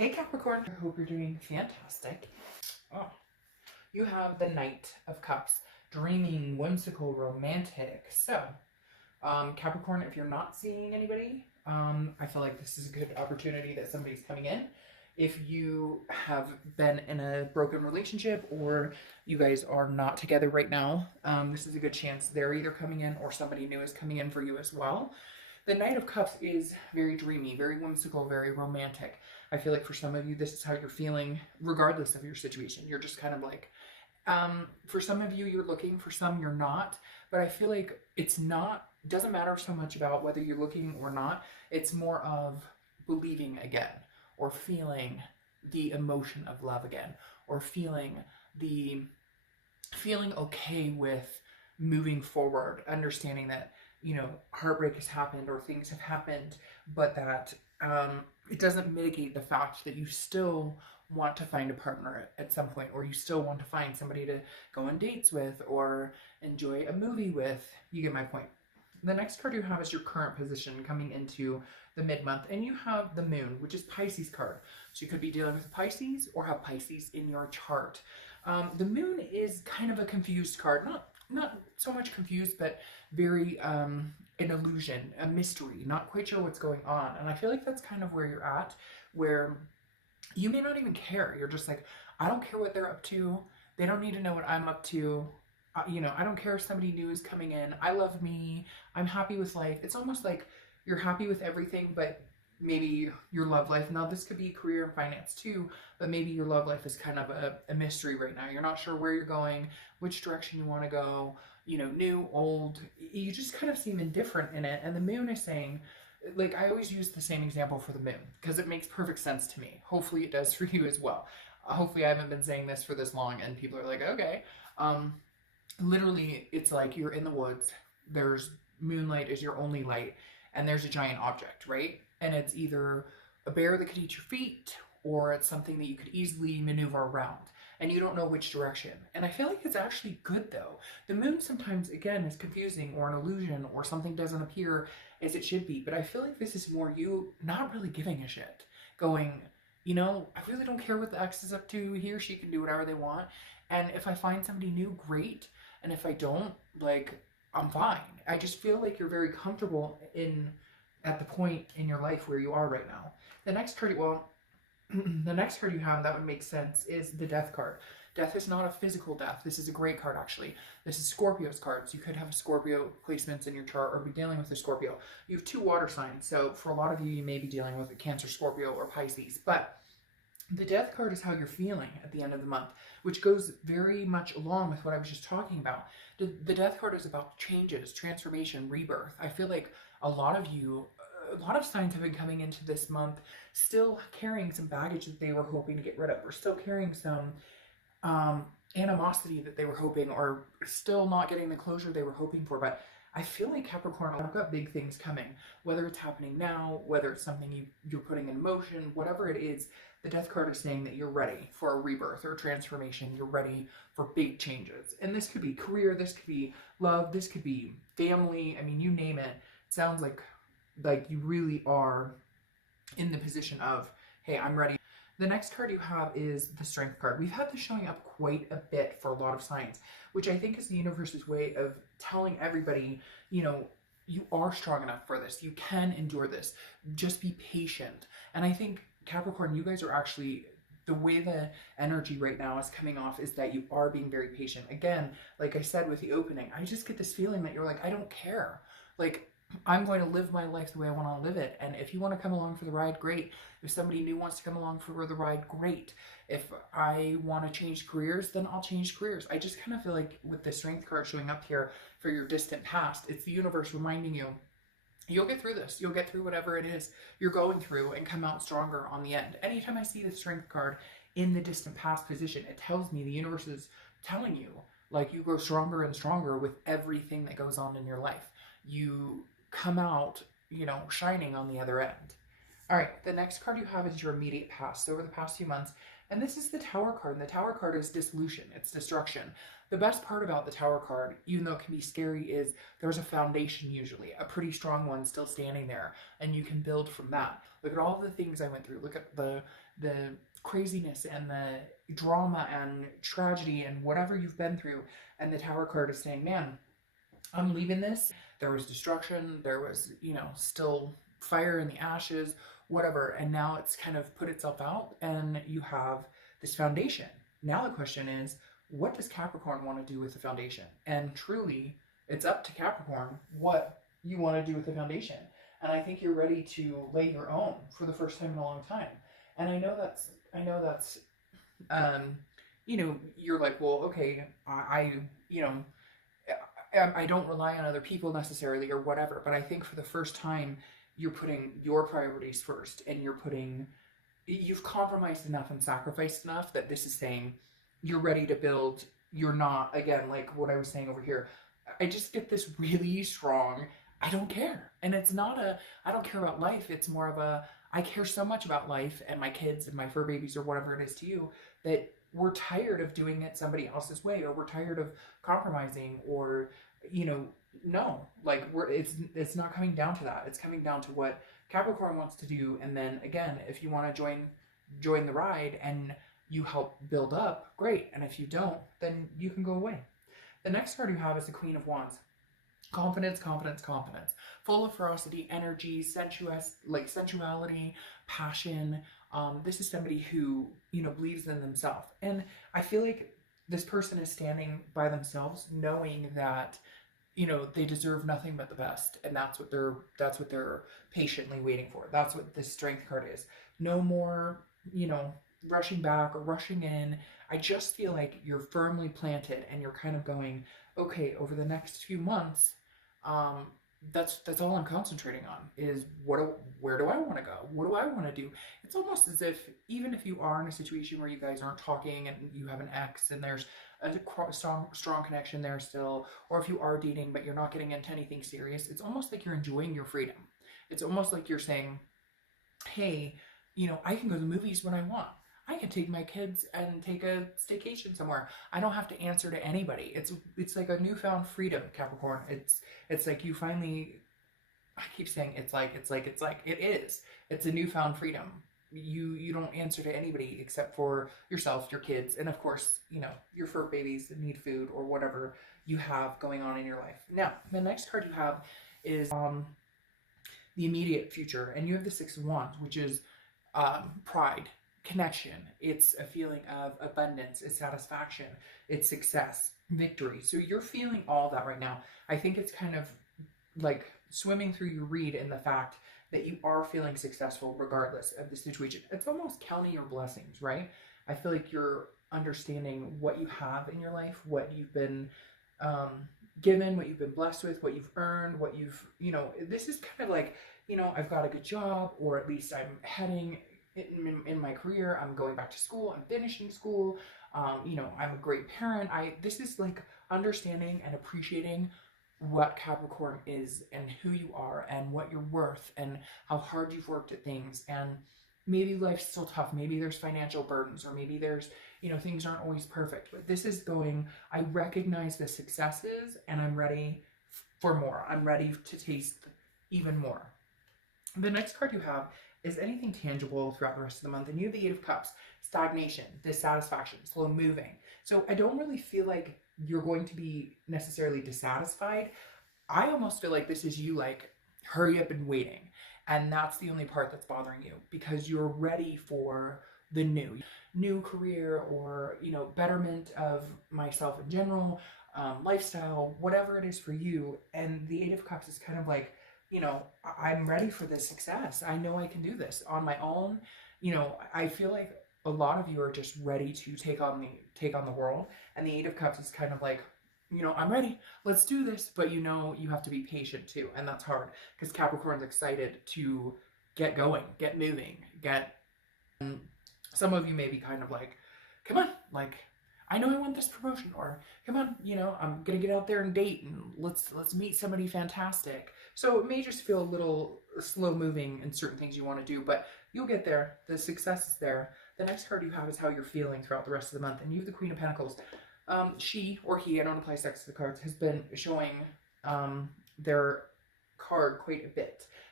Hey Capricorn, I hope you're doing fantastic. Oh, you have the Knight of Cups, dreaming, whimsical, romantic. So, Capricorn, if you're not seeing anybody, I feel like this is a good opportunity that somebody's coming in. If you have been in a broken relationship or you guys are not together right now, this is a good chance they're either coming in or somebody new is coming in for you as well. The Knight of Cups is very dreamy, very whimsical, very romantic. I feel like for some of you, this is how you're feeling, regardless of your situation. You're just kind of like, for some of you, you're looking, for some, you're not. But I feel like it's not, doesn't matter so much about whether you're looking or not. It's more of believing again, or feeling the emotion of love again, or feeling okay with moving forward, understanding that, you know, heartbreak has happened or things have happened, but that it doesn't mitigate the fact that you still want to find a partner at some point, or you still want to find somebody to go on dates with or enjoy a movie with. You get my point. The next card you have is your current position coming into the mid-month, and you have the Moon, which is Pisces card. So you could be dealing with Pisces or have Pisces in your chart. The Moon is kind of a confused card, not so much confused, but very an illusion, a mystery, not quite sure what's going on. And I feel like that's kind of where you're at, where you may not even care. You're just like, I don't care what they're up to. They don't need to know what I'm up to. You know, I don't care if somebody new is coming in. I love me. I'm happy with life. It's almost like you're happy with everything, but maybe your love life, now this could be career and finance too, but maybe your love life is kind of a mystery right now. You're not sure where you're going, which direction you want to go, you know, new, old. You just kind of seem indifferent in it. And the Moon is saying, like, I always use the same example for the Moon because it makes perfect sense to me. Hopefully it does for you as well. Hopefully I haven't been saying this for this long and people are like, okay. Literally, it's like you're in the woods. There's moonlight is your only light, and there's a giant object, right? And it's either a bear that could eat your feet, or it's something that you could easily maneuver around, and you don't know which direction. And I feel like it's actually good though. The Moon sometimes, again, is confusing or an illusion, or something doesn't appear as it should be, but I feel like this is more you not really giving a shit. Going, you know, I really don't care what the ex is up to. He or she can do whatever they want. And if I find somebody new, great. And if I don't, like, I'm fine. I just feel like you're very comfortable at the point in your life where you are right now. The next card, well, the next card you have that would make sense is the Death card. Death is not a physical death. This is a great card, actually. This is Scorpio's cards. You could have a Scorpio placements in your chart or be dealing with a Scorpio. You have 2 water signs, so for a lot of you, you may be dealing with a Cancer, Scorpio, or Pisces. But the Death card is how you're feeling at the end of the month, which goes very much along with what I was just talking about. The Death card is about changes, transformation, rebirth. I feel like a lot of you, a lot of signs have been coming into this month still carrying some baggage that they were hoping to get rid of, or still carrying some animosity that they were hoping, or still not getting the closure they were hoping for. But I feel like Capricorn, I've got big things coming, whether it's happening now, whether it's something you're putting in motion, whatever it is. The Death card is saying that you're ready for a rebirth or a transformation. You're ready for big changes. And this could be career, this could be love, this could be family. I mean, you name it. It sounds like you really are in the position of, hey, I'm ready. The next card you have is the Strength card. We've had this showing up quite a bit for a lot of signs, which I think is the universe's way of telling everybody, you know, you are strong enough for this. You can endure this. Just be patient. And I think Capricorn, you guys are actually, the way the energy right now is coming off is that you are being very patient. Again, like I said with the opening, I just get this feeling that you're like, I don't care. Like, I'm going to live my life the way I want to live it. And if you want to come along for the ride, great. If somebody new wants to come along for the ride, great. If I want to change careers, then I'll change careers. I just kind of feel like with the Strength card showing up here for your distant past, it's the universe reminding you, you'll get through this. You'll get through whatever it is you're going through and come out stronger on the end. Anytime I see the Strength card in the distant past position, it tells me the universe is telling you, like, you grow stronger and stronger with everything that goes on in your life. You come out, you know, shining on the other end. All right, the next card you have is your immediate past, over the past few months. And this is the Tower card. And the Tower card is dissolution. It's destruction. The best part about the Tower card, even though it can be scary, is there's a foundation usually, a pretty strong one still standing there, and you can build from that. Look at all the things I went through. Look at the the craziness and the drama and tragedy and whatever you've been through. And the Tower card is saying, man, I'm leaving this. There was destruction, there was, you know, still fire in the ashes, whatever. And now it's kind of put itself out and you have this foundation. Now the question is, what does Capricorn want to do with the foundation? And truly, it's up to Capricorn what you want to do with the foundation. And I think you're ready to lay your own for the first time in a long time. And I know that's, you know, you're like, well, okay, you know, I don't rely on other people necessarily or whatever, but I think for the first time, you're putting your priorities first, and you've compromised enough and sacrificed enough that this is saying you're ready to build. You're not, again, like what I was saying over here, I just get this really strong, I don't care. And it's not I don't care about life. It's more of I care so much about life and my kids and my fur babies or whatever it is to you that we're tired of doing it somebody else's way, or we're tired of compromising, or, you know, no, like it's not coming down to that. It's coming down to what Capricorn wants to do. And then again, if you want to join the ride and you help build up, great. And if you don't, then you can go away. The next card you have is the Queen of Wands. Confidence, confidence, confidence. Full of ferocity, energy, sensuality, passion. This is somebody who, you know, believes in themselves. And I feel like this person is standing by themselves, knowing that, you know, they deserve nothing but the best. And that's what they're patiently waiting for. That's what this Strength card is. No more, you know, rushing back or rushing in. I just feel like you're firmly planted and you're kind of going, okay, over the next few months, that's all I'm concentrating on is where do I want to go? What do I want to do? It's almost as if, even if you are in a situation where you guys aren't talking and you have an ex and there's a strong connection there still, or if you are dating but you're not getting into anything serious, it's almost like you're enjoying your freedom. It's almost like you're saying, hey, you know, I can go to the movies when I want. I can take my kids and take a staycation somewhere. I don't have to answer to anybody. It's like a newfound freedom, Capricorn. It's like you finally, I keep saying it is. It's a newfound freedom. You don't answer to anybody except for yourself, your kids, and of course, you know, your fur babies that need food or whatever you have going on in your life. Now, the next card you have is the immediate future, and you have the Six of Wands, which is pride, connection. It's a feeling of abundance, it's satisfaction, it's success, victory. So you're feeling all that right now. I think it's kind of like swimming through your read in the fact that you are feeling successful regardless of the situation. It's almost counting your blessings, right? I feel like you're understanding what you have in your life, what you've been given, what you've been blessed with, what you've earned, what you've, you know, this is kind of like, you know, I've got a good job, or at least I'm heading in my career, I'm going back to school, I'm finishing school, you know, I'm a great parent. This is like understanding and appreciating what Capricorn is and who you are and what you're worth and how hard you've worked at things. And maybe life's still tough, maybe there's financial burdens, or maybe there's, you know, things aren't always perfect, but this is going, I recognize the successes and I'm ready for more. I'm ready to taste even more. The next card you have is anything tangible throughout the rest of the month, and you have the Eight of Cups, stagnation, dissatisfaction, slow moving. So I don't really feel like you're going to be necessarily dissatisfied. I almost feel like this is you like, hurry up and waiting. And that's the only part that's bothering you, because you're ready for the new career, or, you know, betterment of myself in general, lifestyle, whatever it is for you. And the Eight of Cups is kind of like, you know, I'm ready for this success. I know I can do this on my own. You know, I feel like a lot of you are just ready to take on the world. And the Eight of Cups is kind of like, you know, I'm ready. Let's do this. But you know, you have to be patient too. And that's hard, because Capricorn's excited to get going, get moving, some of you may be kind of like, come on, like, I know I want this promotion, or come on, you know, I'm gonna get out there and date, and let's meet somebody fantastic. So it may just feel a little slow moving in certain things you want to do, but you'll get there. The success is there. The next card you have is how you're feeling throughout the rest of the month, and you have the Queen of Pentacles. She or he, I don't apply sex to the cards, has been showing their card quite a bit.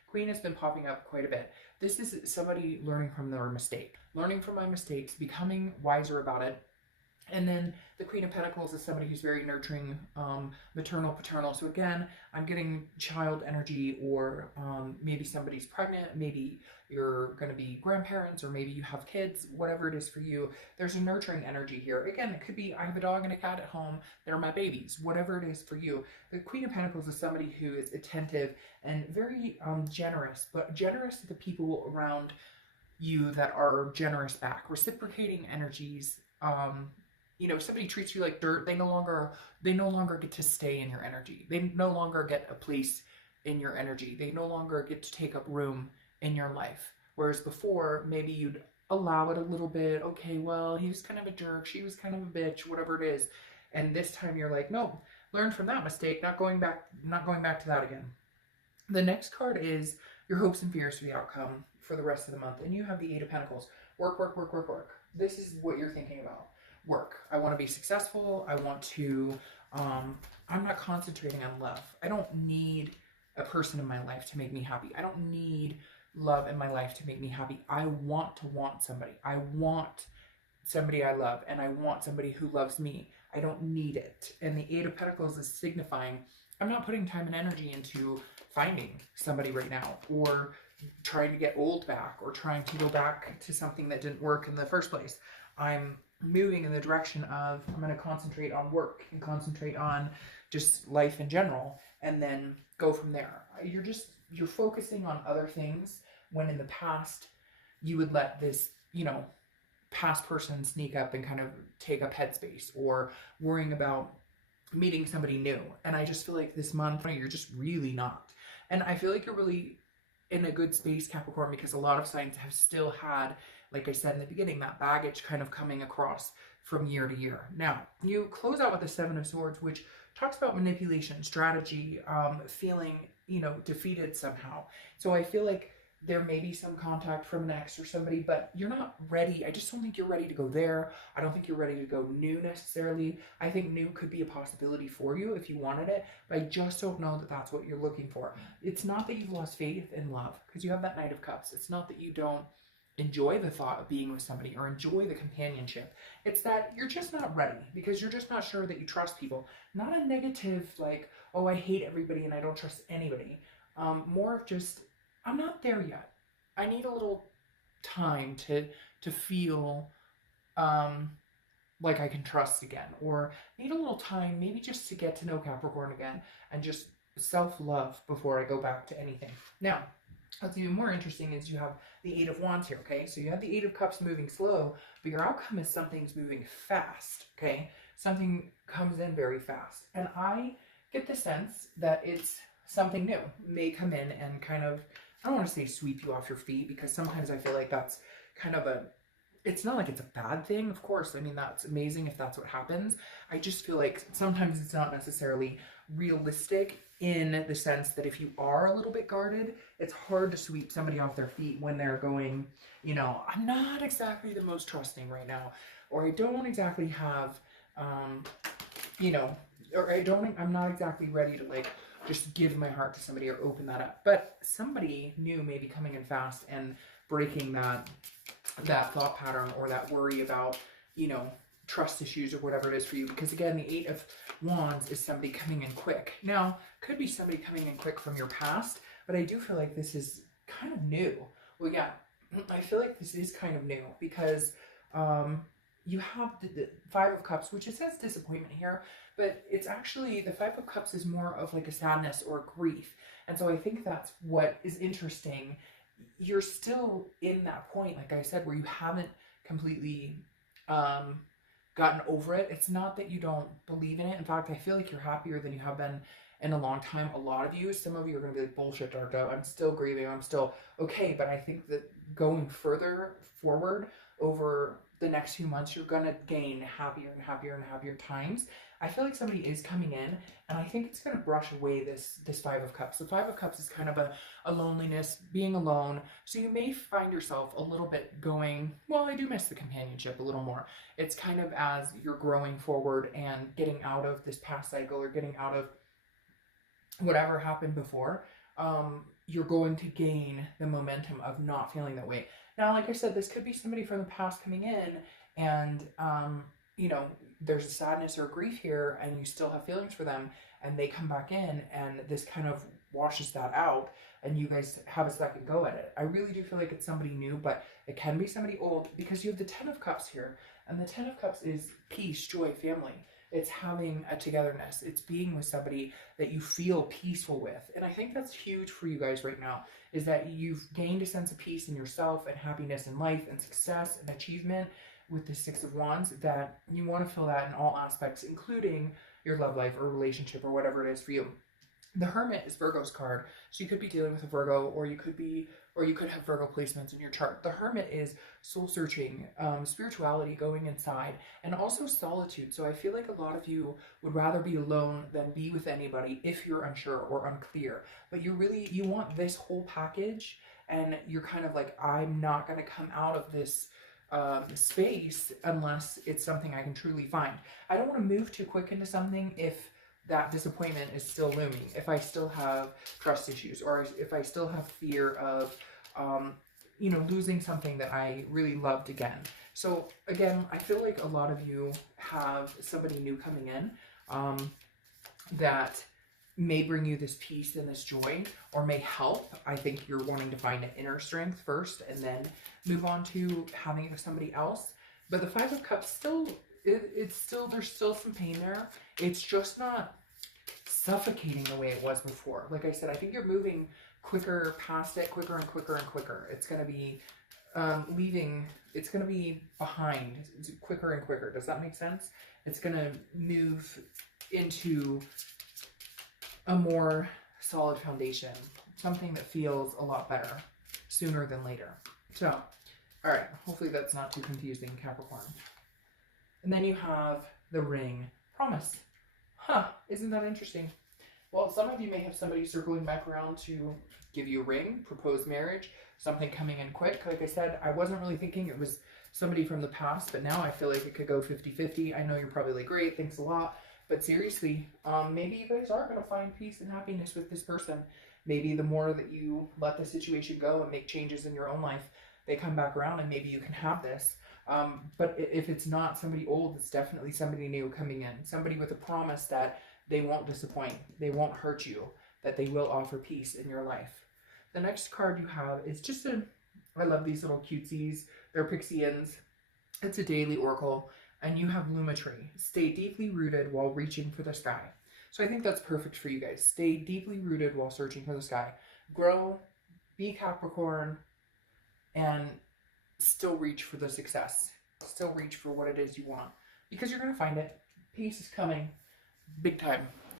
Queen has been popping up quite a bit. This is somebody learning from their mistake, learning from my mistakes, becoming wiser about it. And then the Queen of Pentacles is somebody who's very nurturing, maternal, paternal. So again, I'm getting child energy, or maybe somebody's pregnant, maybe you're going to be grandparents, or maybe you have kids, whatever it is for you. There's a nurturing energy here. Again, it could be I have a dog and a cat at home. They're my babies, whatever it is for you. The Queen of Pentacles is somebody who is attentive and very generous, but generous to the people around you that are generous back, reciprocating energies. You know, if somebody treats you like dirt, they no longer get to stay in your energy. They no longer get a place in your energy. They no longer get to take up room in your life. Whereas before, maybe you'd allow it a little bit. Okay, well, he was kind of a jerk. She was kind of a bitch, whatever it is. And this time you're like, no, learn from that mistake, not going back to that again. The next card is your hopes and fears for the outcome for the rest of the month. And you have the Eight of Pentacles. Work, work, work, work, work. This is what you're thinking about. Work. I want to be successful. I want to, I'm not concentrating on love. I don't need a person in my life to make me happy. I don't need love in my life to make me happy. I want to want somebody. I want somebody I love, and I want somebody who loves me. I don't need it. And the Eight of Pentacles is signifying I'm not putting time and energy into finding somebody right now, or trying to get old back, or trying to go back to something that didn't work in the first place. I'm moving in the direction of I'm going to concentrate on work and concentrate on just life in general, and then go from there. You're focusing on other things, when in the past you would let this, you know, past person sneak up and kind of take up headspace, or worrying about meeting somebody new. And I just feel like this month you're just really not. And I feel like you're really in a good space, Capricorn, because a lot of signs have still had, like I said in the beginning, that baggage kind of coming across from year to year. Now, you close out with the Seven of Swords, which talks about manipulation, strategy, feeling, you know, defeated somehow. So I feel like there may be some contact from an ex or somebody, but you're not ready. I just don't think you're ready to go there. I don't think you're ready to go new necessarily. I think new could be a possibility for you if you wanted it, but I just don't know that that's what you're looking for. It's not that you've lost faith in love, because you have that Knight of Cups. It's not that you don't enjoy the thought of being with somebody or enjoy the companionship. It's that you're just not ready, because you're just not sure that you trust people. Not a negative, like, oh, I hate everybody and I don't trust anybody. More of just, I'm not there yet. I need a little time to feel like I can trust again, or need a little time maybe just to get to know Capricorn again, and just self-love before I go back to anything. Now, what's even more interesting is you have the Eight of Wands here, okay? So you have the Eight of Cups moving slow, but your outcome is something's moving fast, okay? Something comes in very fast. And I get the sense that it's something new may come in and kind of, I don't want to say sweep you off your feet, because sometimes I feel like that's kind of it's not like it's a bad thing, of course. I mean, that's amazing if that's what happens. I just feel like sometimes it's not necessarily realistic, in the sense that if you are a little bit guarded, it's hard to sweep somebody off their feet when they're going, you know, I'm not exactly the most trusting right now, or I don't exactly have, you know, or I'm not exactly ready to like just give my heart to somebody or open that up. But somebody new may be coming in fast and breaking that thought pattern, or that worry about, you know, trust issues or whatever it is for you. Because again, the Eight of Wands is somebody coming in quick. Now, could be somebody coming in quick from your past, but I do feel like this is kind of new. Well, yeah, I feel like this is kind of new, because you have the Five of Cups, which it says disappointment here, but it's actually, the Five of Cups is more of like a sadness or grief. And so I think that's what is interesting. You're still in that point, like I said, where you haven't completely gotten over it. It's not that you don't believe in it. In fact, I feel like you're happier than you have been in a long time. A lot of you, some of you are going to be like, bullshit, Darko. I'm still grieving. I'm still okay. But I think that going further forward over the next few months, you're going to gain happier and happier and happier times. I feel like somebody is coming in, and I think it's going to brush away this Five of Cups. The Five of Cups is kind of a loneliness, being alone. So you may find yourself a little bit going, well, I do miss the companionship a little more. It's kind of as you're growing forward and getting out of this past cycle, or getting out of whatever happened before. you're going to gain the momentum of not feeling that way. Now, like I said, this could be somebody from the past coming in, and you know, there's a sadness or a grief here, and you still have feelings for them, and they come back in, and this kind of washes that out, and you guys have a second go at it. I really do feel like it's somebody new, but it can be somebody old, because you have the Ten of Cups here, and the Ten of Cups is peace, joy, family. It's having a togetherness. It's being with somebody that you feel peaceful with. And I think that's huge for you guys right now, is that you've gained a sense of peace in yourself and happiness in life and success and achievement with the Six of Wands, that you want to feel that in all aspects, including your love life or relationship or whatever it is for you. The Hermit is Virgo's card, so you could be dealing with a Virgo, or you could have Virgo placements in your chart. The Hermit is soul searching, spirituality, going inside, and also solitude. So I feel like a lot of you would rather be alone than be with anybody if you're unsure or unclear. But you want this whole package, and you're kind of like, I'm not going to come out of this space unless it's something I can truly find. I don't want to move too quick into something if that disappointment is still looming, if I still have trust issues, or if I still have fear of, you know, losing something that I really loved again. So again, I feel like a lot of you have somebody new coming in that may bring you this peace and this joy, or may help. I think you're wanting to find an inner strength first and then move on to having it with somebody else. But the Five of Cups still, there's still some pain there. It's just not suffocating the way it was before. Like I said, I think you're moving quicker past it, quicker and quicker and quicker. It's going to be it's going to be behind. It's quicker and quicker. Does that make sense? It's going to move into a more solid foundation, something that feels a lot better sooner than later. So, all right, hopefully that's not too confusing, Capricorn. And then you have the Ring, Promise. Huh, isn't that interesting? Well, some of you may have somebody circling back around to give you a ring, propose marriage, something coming in quick. Like I said, I wasn't really thinking it was somebody from the past, but now I feel like it could go 50-50. I know you're probably like, great, thanks a lot. But seriously, maybe you guys are going to find peace and happiness with this person. Maybe the more that you let the situation go and make changes in your own life, they come back around, and maybe you can have this. But if it's not somebody old, it's definitely somebody new coming in. Somebody with a promise that they won't disappoint, they won't hurt you, that they will offer peace in your life. The next card you have is just I love these little cutesies. They're Pixians. It's a daily oracle. And you have Lumitry. Stay deeply rooted while reaching for the sky. So I think that's perfect for you guys. Stay deeply rooted while searching for the sky. Grow, be Capricorn, and still reach for the success. Still reach for what it is you want. Because you're going to find it. Peace is coming. Big time.